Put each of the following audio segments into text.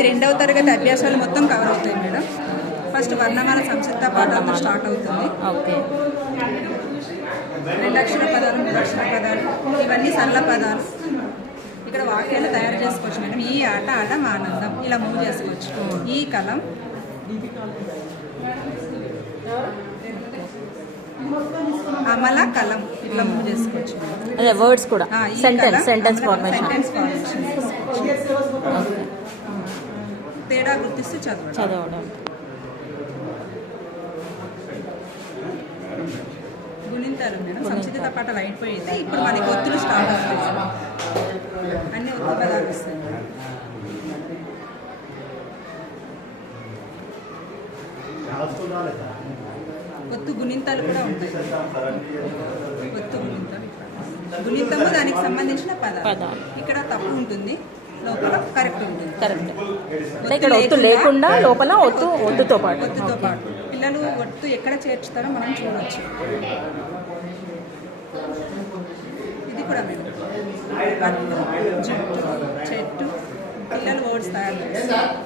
ఇది 2వ తరగతి అభ్యాసాలు మొత్తం కవర్ అవుతాయి మేడం. ఫస్ట్ వర్ణమాల సంక్షిప్త పాఠంతో స్టార్ట్ అవుతుంది. ఓకే. 2 అక్షర పదాలు, 3 అక్షర పదాలు, ఇవన్నీ సరళ పదాలు. ఇక్కడ వాక్యాలు తయారు చేసుకోవచ్చు మేడం. ఈ ఆట ఆడడం ఆనందం, ఇలా మూవ్ చేసుకోవచ్చు. ఈ కలం, అమల కలం, ఇట్లా మూవ్ చేసుకోవచ్చు. అదే వర్డ్స్ కూడా సెంటెన్స్ ఫార్మేషన్. తేడా గుర్తిస్తూ చదవడం. గుణింతాలు మేడం. సంక్షిప్త పాఠాలు అయిపోయింది. ఇప్పుడు మనకి ఒత్తులు స్టార్ట్ అవుతాయి. అన్ని ఒత్తు పదాలు వస్తాయి. ఒత్తు గుణింతాలు కూడా ఉంటాయి. ఒత్తు గుణింతాలు, గుణింతము దానికి సంబంధించిన పదాలు. ఇక్కడ తప్పు ఉంటుంది, లోపల కరెక్ట్ ఉంటుంది. కరెక్ట్. ఇక్కడ ఒత్తు లేకుండా లోపల ఒత్తుతో పాటు పిల్లలు ఒత్తు ఎక్కడ చేర్చుతారో మనం చూడవచ్చు. ఇది కూడా మేము జుట్టు, చెట్టు, పిల్లలు వర్డ్స్ తయారు చేస్తారు.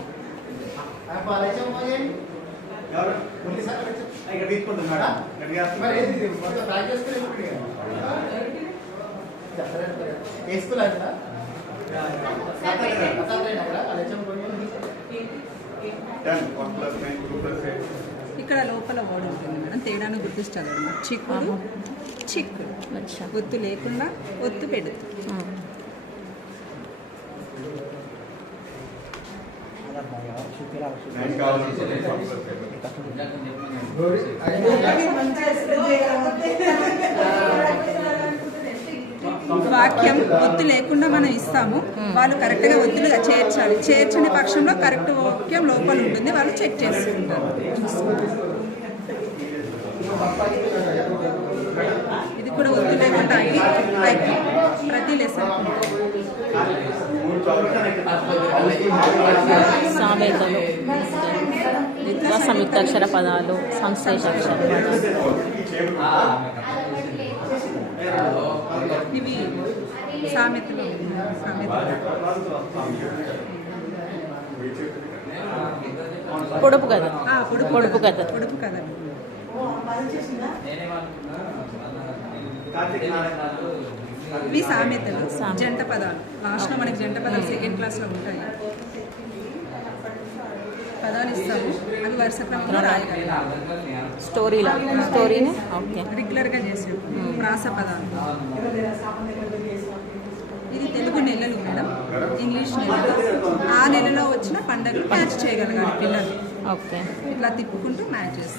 ఇక్కడ లోపల వర్డ్ ఉంటుంది మేడం. తేడాను గుర్తిస్తుంది అన్నమాట. చిక్కుడు, చిక్కుడు. ఒత్తు లేకుండా ఒత్తు పెడుతు. వాక్యం ఒత్తు లేకుండా మనం ఇస్తాము, వాళ్ళు కరెక్ట్గా ఒత్తులు చేర్చాలి. చేర్చని పక్షంలో కరెక్ట్ వాక్యం లోపల ఉంటుంది, వాళ్ళు చెక్ చేసుకుంటారు. ఇది కూడా ఒత్తు లేకుండా ప్రతి లెసన్. సామెతలు, సంయుక్తాక్షర పదాలు, సంశ్లేషాక్షర పదాలు. ఇవి సామెతలు. పొడుపు కథ. పొడుపు కథ. ఇవి సామెతలు, జంట పదాలు. లాస్ట్లో మనకి జంట పదాలు 2nd క్లాస్లో ఉంటాయి. పదాలు ఇస్తాము, అవి వరుస క్రమంలో రాయగలం. స్టోరీని రెగ్యులర్గా చేసే ప్రాస పదాలు. ఇది తెలుగు నెలలు మేడం, ఇంగ్లీష్ నెలలు. ఆ నెలలో వచ్చిన పండుగలు మ్యాచ్ చేయగలగాలి పిల్లలు. ఓకే. ఇట్లా తిప్పుకుంటూ మ్యాచ్ చేస్తారు.